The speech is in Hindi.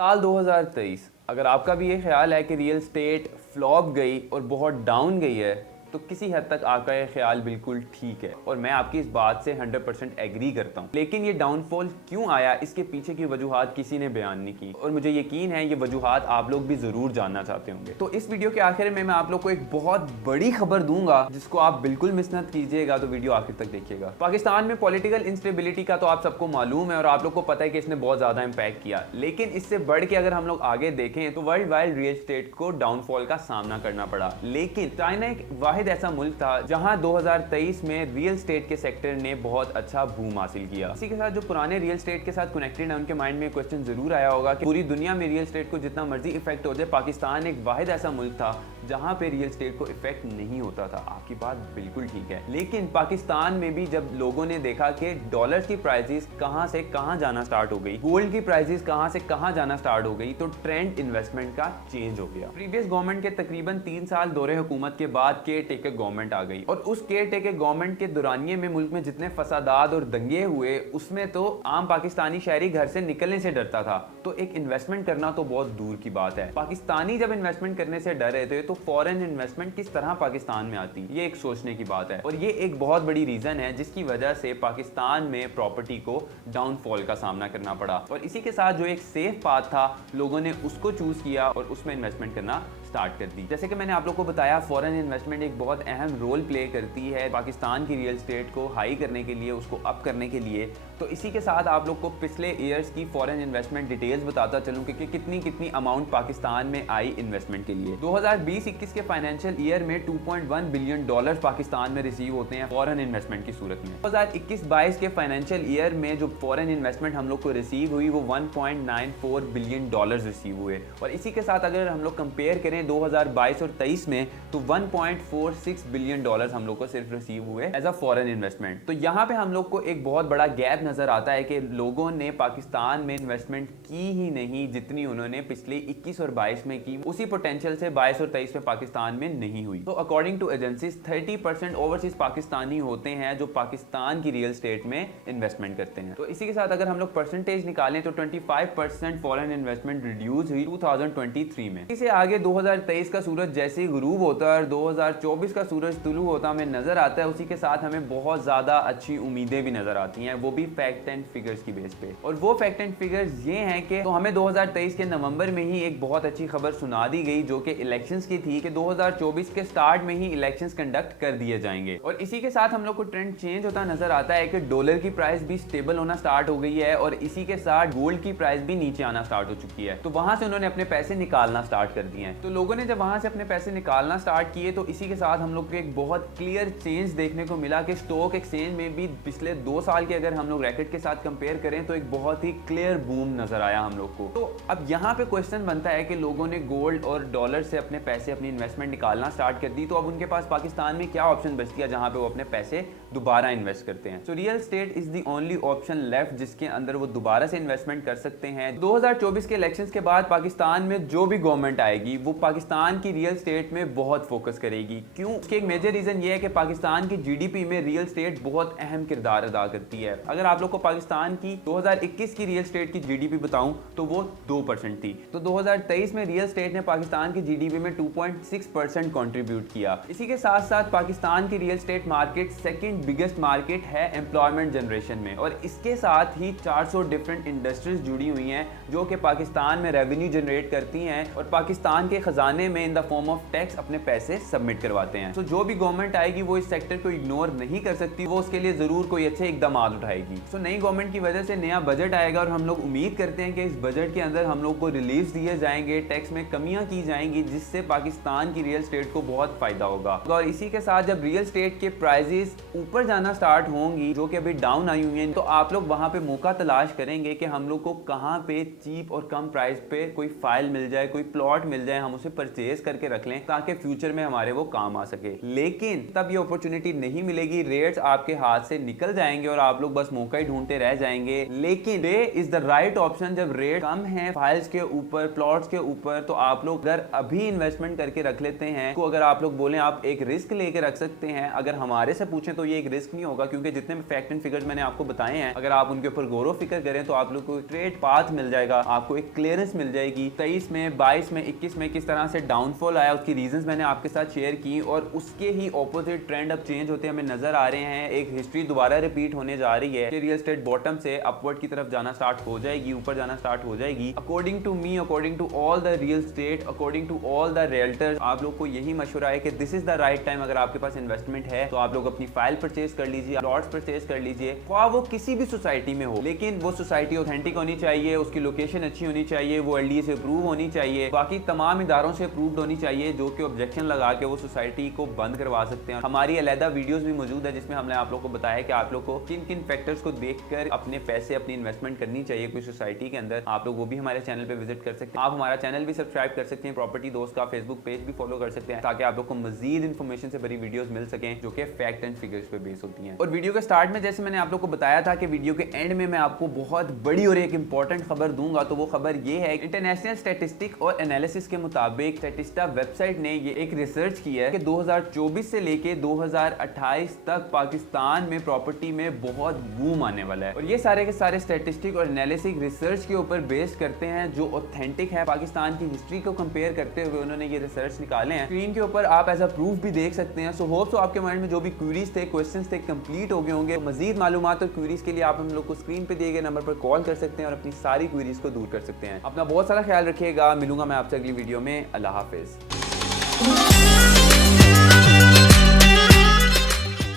साल 2023 अगर आपका भी ये ख्याल है कि रियल स्टेट फ्लॉप गई और बहुत डाउन गई है तो किसी हद तक आपका ये ख्याल बिल्कुल ठीक है और मैं आपकी इस बात से 100% एग्री करता हूँ। लेकिन ये डाउनफॉल क्यों आया, इसके पीछे की वजूहात किसी ने बयान नहीं की और मुझे यकीन है ये वजूहात आप लोग भी जरूर जानना चाहते होंगे। तो इस वीडियो के आखिर में मैं आप लोग को एक बहुत बड़ी खबर दूंगा जिसको आप बिल्कुल मिस मत कीजिएगा, तो वीडियो आखिर तक देखिएगा। पाकिस्तान में पॉलिटिकल इंस्टेबिलिटी का तो आप सबको मालूम है और आप लोग को पता है कि इसने बहुत ज्यादा इंपैक्ट किया, लेकिन इससे बढ़ के अगर हम लोग आगे देखें तो वर्ल्ड वाइड रियल स्टेट को डाउनफॉल का सामना करना पड़ा। लेकिन चाइना एक वाहिद ऐसा मुल्क था जहां 2023 में रियल स्टेट के सेक्टर ने बहुत अच्छा बूम हासिल किया। इसी के साथ जो पुराने रियल स्टेट के साथ कनेक्टेड है उनके माइंड में क्वेश्चन जरूर आया होगा कि पूरी दुनिया में रियल स्टेट को जितना मर्जी इफेक्ट हो जाए, पाकिस्तान एक वाहिद ऐसा मुल्क था जहां पे रियल स्टेट को इफेक्ट नहीं होता था। आपकी बात बिल्कुल ठीक है, लेकिन पाकिस्तान में भी जब लोगों ने देखा कि डॉलर की प्राइसेस कहां से कहां जाना स्टार्ट हो गई, गोल्ड की प्राइसेस कहां से कहां जाना स्टार्ट हो गई, तो ट्रेंड इन्वेस्टमेंट का चेंज हो गया। प्रीवियस गवर्नमेंट के तकरीबन 3 साल दौरे हुकूमत के बाद केयर टेकर गवर्नमेंट आ गई और उस केयर टेकर गवर्नमेंट के दौरानिये में मुल्क में जितने फसादात और दंगे हुए उसमें तो आम पाकिस्तानी शहरी घर से निकलने से डरता था, तो एक इन्वेस्टमेंट करना तो बहुत दूर की बात है। पाकिस्तानी जब इन्वेस्टमेंट करने से डर रहे थे तो फॉरेन इन्वेस्टमेंट किस तरह पाकिस्तान में आती, ये एक सोचने की बात है और ये एक बहुत बड़ी रीजन है जिसकी वजह से पाकिस्तान में प्रॉपर्टी को डाउनफॉल का सामना करना पड़ा। और इसी के साथ जो एक सेफ पाथ था लोगों ने उसको चूज किया और उसमें इन्वेस्टमेंट करना स्टार्ट कर दी। जैसे कि मैंने आप लोग को बताया, फॉरेन इन्वेस्टमेंट एक बहुत अहम रोल प्ले करती है पाकिस्तान की रियल स्टेट को हाई करने के लिए, उसको अप करने के लिए। तो इसी के साथ आप लोग को पिछले ईयर्स की फॉरेन इन्वेस्टमेंट डिटेल्स बताता चलूं कि कितनी अमाउंट पाकिस्तान में आई इन्वेस्टमेंट के लिए। 2020-21 के फाइनेंशियल ईयर में 2.1 बिलियन डॉलर पाकिस्तान में रिसीव होते हैं फॉरेन इन्वेस्टमेंट की सूरत में। 2021-22 के फाइनेंशियल ईयर में जो फॉरेन इन्वेस्टमेंट हम लोग को रिसीव हुई वो 1.94 बिलियन डॉलर रिसीव हुए। और इसी के साथ अगर हम लोग कंपेयर करें 2022 और 23 में तो 1.46 बिलियन डॉलर हम लोग को सिर्फ रिसीव हुए एज अ फॉरेन इन्वेस्टमेंट। तो यहाँ पे हम लोग को एक बहुत बड़ा गैप नजर आता है कि लोगों ने पाकिस्तान में इन्वेस्टमेंट की ही नहीं जितनी उन्होंने पिछले 21 और 22 में की, उसी पोटेंशियल से 22 और 23 में पाकिस्तान में नहीं हुई। तो according to agencies 30% overseas Pakistani होते हैं जो पाकिस्तान की रियल स्टेट में इन्वेस्टमेंट करते हैं। तो इसी के साथ अगर हम लोग परसेंटेज निकालें तो 25% फॉरेन इन्वेस्टमेंट रिड्यूस हुई 2023 में। इसे आगे 2023 का सूरज जैसे ही गुरूब होता है और 2024 का सूरज तुलू होता हमें नजर आता है, उसी के साथ हमें बहुत ज्यादा अच्छी उम्मीदें भी नजर आती हैं, वो भी फैक्ट एंड फिगर्स की बेस पे। और वो फैक्ट एंड फिगर्स ये हैं कि तो हमें 2023 के नवंबर में ही एक बहुत अच्छी खबर सुना दी गई जो कि इलेक्शंस की थी कि 2024 के स्टार्ट में ही इलेक्शंस कंडक्ट कर दिए जाएंगे। और इसी के साथ हम लोग को ट्रेंड चेंज होता नजर आता है कि डॉलर की प्राइस भी स्टेबल होना स्टार्ट हो गई है और इसी के साथ गोल्ड की प्राइस भी नीचे आना स्टार्ट हो चुकी है। तो वहां से उन्होंने अपने पैसे निकालना स्टार्ट कर दिए हैं। तो लोगों ने जब वहां से अपने पैसे निकालना स्टार्ट किए तो इसी के साथ हम लोग को एक बहुत क्लियर चेंज देखने को मिला कि स्टॉक एक्सचेंज में भी पिछले 2 साल के अगर हम लोग रैकेट के साथ कंपेयर करें तो एक बहुत ही क्लियर बूम नजर आया हम लोग को। तो अब यहाँ पे क्वेश्चन बनता है कि लोगों ने गोल्ड और डॉलर से अपने पैसे, अपनी इन्वेस्टमेंट निकालना स्टार्ट कर दी, तो अब उनके पास पाकिस्तान में क्या ऑप्शन बचती है जहां पे वो अपने पैसे दोबारा इन्वेस्ट करते हैं। So real estate is the only option left जिसके अंदर वो दोबारा से इन्वेस्टमेंट कर सकते हैं। 2024 के इलेक्शंस के बाद पाकिस्तान में जो भी गवर्नमेंट आएगी वो पाकिस्तान की रियल स्टेट में बहुत फोकस करेगी। क्यों? उसके एक मेजर रीजन ये है कि पाकिस्तान की जीडीपी में रियल स्टेट बहुत अहम किरदार अदा करती है। अगर आप लोग को पाकिस्तान की 2021 की रियल स्टेट की जीडीपी बताऊं तो वो 2% थी। तो 2023 में रियल स्टेट ने पाकिस्तान की जीडीपी में 2.6% कंट्रीब्यूट किया। इसी के साथ साथ पाकिस्तान की real estate market second biggest market है एम्प्लॉयमेंट जनरेशन में और इसके साथ ही 400 डिफरेंट इंडस्ट्रीज जुड़ी हुई हैं जो कि पाकिस्तान में रेवेन्यू जनरेट करती हैं और पाकिस्तान के खजाने में in the form of tax अपने पैसे सबमिट करवाते हैं। तो जो भी गवर्नमेंट आएगी वो इस सेक्टर को इग्नोर नहीं कर सकती, वो उसके लिए जरूर कोई अच्छे इकदाम उठाएगी। सो नई गवर्नमेंट की वजह से नया बजट आएगा और हम लोग उम्मीद करते हैं कि इस बजट के अंदर हम लोग को रिलीफ दिए जाएंगे, टैक्स में कमियां की जाएंगी जिससे पाकिस्तान की रियल स्टेट को बहुत फायदा होगा। और इसी के साथ जब रियल स्टेट के प्राइजेस ऊपर जाना स्टार्ट होंगी जो कि अभी डाउन आई हुई हैं, तो आप लोग वहां पे मौका तलाश करेंगे कि हम लोग को कहां पे चीप और कम प्राइस पे कोई फाइल मिल जाए, कोई प्लॉट मिल जाए, हम उसे से परचेज करके रख लें ताकि फ्यूचर में हमारे वो काम आ सके। लेकिन तब ये अपॉर्चुनिटी नहीं मिलेगी, रेट्स आपके हाथ से निकल जाएंगे और आप लोग बस मौका ही ढूंढते रह जाएंगे। लेकिन ये इज द राइट ऑप्शन। जब रेट कम है फाइल्स के ऊपर, प्लॉट्स के ऊपर, तो आप लोग अगर अभी इन्वेस्टमेंट करके रख लेते हैं तो अगर आप लोग बोले आप एक रिस्क लेके रख सकते हैं। अगर हमारे से पूछें तो ये एक रिस्क नहीं होगा, क्योंकि जितने भी फैक्ट एंड फिगर्स मैंने आपको बताए हैं अगर आप उनके ऊपर गौर फिक्र करें तो आप लोग को स्ट्रेट पाथ मिल जाएगा, आपको एक क्लियरेंस मिल जाएगी। 23 में, 22 में, 21 में किस तरह से डाउनफॉल आया उसकी रीजंस मैंने आपके साथ शेयर की और उसके ही ऑपोजिट ट्रेंड अब चेंज होते हमें नजर आ रहे हैं। एक हिस्ट्री दोबारा रिपीट होने जा रही है कि रियल एस्टेट बॉटम से अपवर्ड की तरफ जाना स्टार्ट हो जाएगी, ऊपर जाना स्टार्ट हो जाएगी। According to me, according to all the real estate, according to all the realtors, आप लोग को यही मशवरा है कि this is the right time. अगर आपके पास इन्वेस्टमेंट है तो आप लोग अपनी फाइल परचेज कर लीजिए, प्लॉट्स परचेज कर लीजिए, वो किसी भी सोसाइटी में हो, लेकिन वो सोसाइटी ऑथेंटिक होनी चाहिए, उसकी लोकेशन अच्छी होनी चाहिए, वो एलडीए से अप्रूव होनी चाहिए, बाकी तमाम इदारों से अप्रूव्ड होनी चाहिए जो कि ऑब्जेक्शन लगा के वो सोसाइटी को बंद करवा सकते हैं। हमारी अलहदा वीडियोस भी मौजूद है जिसमें हमने आप लोग को बताया कि आप लोग को किन किन फैक्टर्स को देखकर अपने पैसे, अपनी इन्वेस्टमेंट करनी चाहिए कोई सोसाइटी के अंदर। आप लोग वो भी हमारे चैनल पे विजिट कर सकते हैं। आप हमारा चैनल भी सब्सक्राइब कर सकते हैं, प्रॉपर्टी दोस्त का फेसबुक पेज भी फॉलो कर सकते हैं ताकि आप लोग को मजीद इन्फॉर्मेशन से भरी वीडियोस मिल सकें जो कि फैक्ट एंड फिगर्स पे बेस होती हैं। और वीडियो के स्टार्ट में जैसे मैंने आप लोग को बताया था कि वीडियो के एंड में मैं आपको बहुत बड़ी और एक इंपॉर्टेंट खबर दूंगा, तो वो खबर ये है इंटरनेशनल स्टैटिस्टिक और एनालिसिस के मुताबिक स्टैटिस्टा वेबसाइट ने ये एक रिसर्च की है कि 2024 से लेके 2028 तक पाकिस्तान में प्रॉपर्टी में बहुत बूम आने वाला है। और ये सारे के सारे स्टैटिस्टिक और एनालिसिस रिसर्च के ऊपर बेस्ड करते हैं जो ऑथेंटिक है। पाकिस्तान की हिस्ट्री को कंपेयर करते हुए उन्होंने ये रिसर्च निकाले हैं। स्क्रीन के ऊपर आप एज अ प्रूफ भी देख सकते हैं। सो होप सो आपके माइंड में जो भी क्वेरीज थे, क्वेश्चंस थे, कंप्लीट हो गए होंगे। तो मजीद मालूमात और क्वेरीज के लिए आप हम लोग को स्क्रीन पे दिए गए नंबर पर कॉल कर सकते हैं और अपनी सारी क्वेरीज को दूर कर सकते हैं। अपना बहुत सारा ख्याल रखिएगा। मिलूंगा मैं आपसे अगली वीडियो में। अल्लाह हाफिज।